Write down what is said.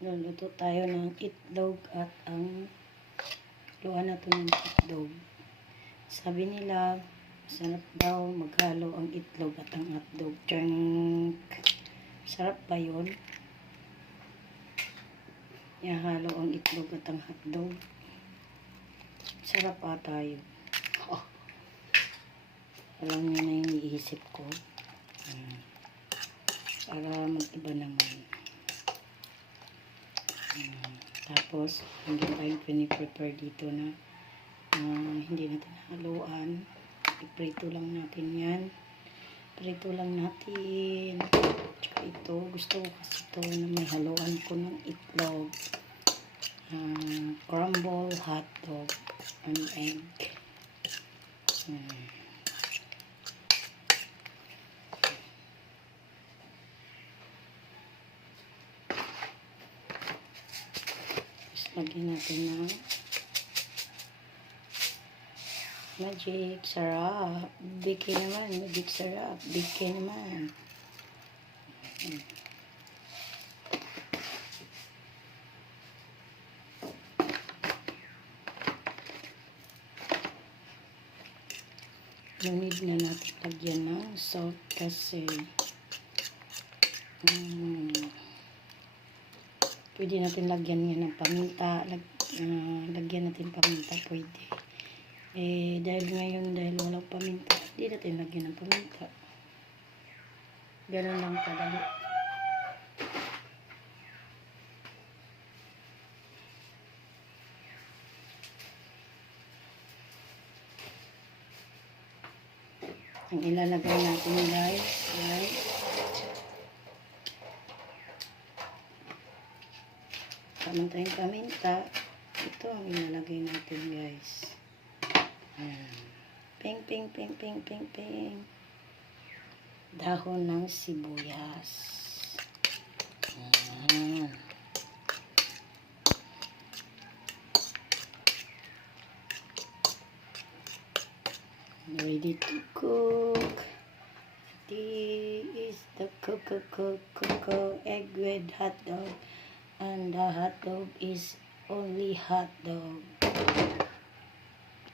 Luluto tayo ng itlog at ang luan na to ng itlog. Sabi nila, sarap daw maghalo ang itlog at ang hotdog. Tiyang, sarap ba yun? Ihalo ang itlog at ang hotdog. Sarap ata yun. Oh. Alam niyo na yung iniisip ko. Para mag-iba naman. Tapos, hindi tayo piniprepare dito na hindi natin haluan. Iprito lang natin yan. Prito lang natin. Tsaka ito, gusto ko kasi ito na may haluan ko ng itlog. Crumble hotdog and egg. Lagyan natin ng magic sarap. Biki naman. Magic sarap. Biki naman. Need na natin lagyan ng salt kasi pwede natin lagyan yan ng paminta. Lagyan natin paminta, pwede. Dahil ngayon, dahil walang paminta, hindi natin lagyan ng paminta. Ganun lang kadali. Ang ilalagay natin guys ay pamintang paminta. Ito ang ilalagay natin guys. Ping ping ping ping ping ping. Dahon ng sibuyas. Ready to cook. This is the cocoa egg with hot dog, and the hot dog is only hot dog.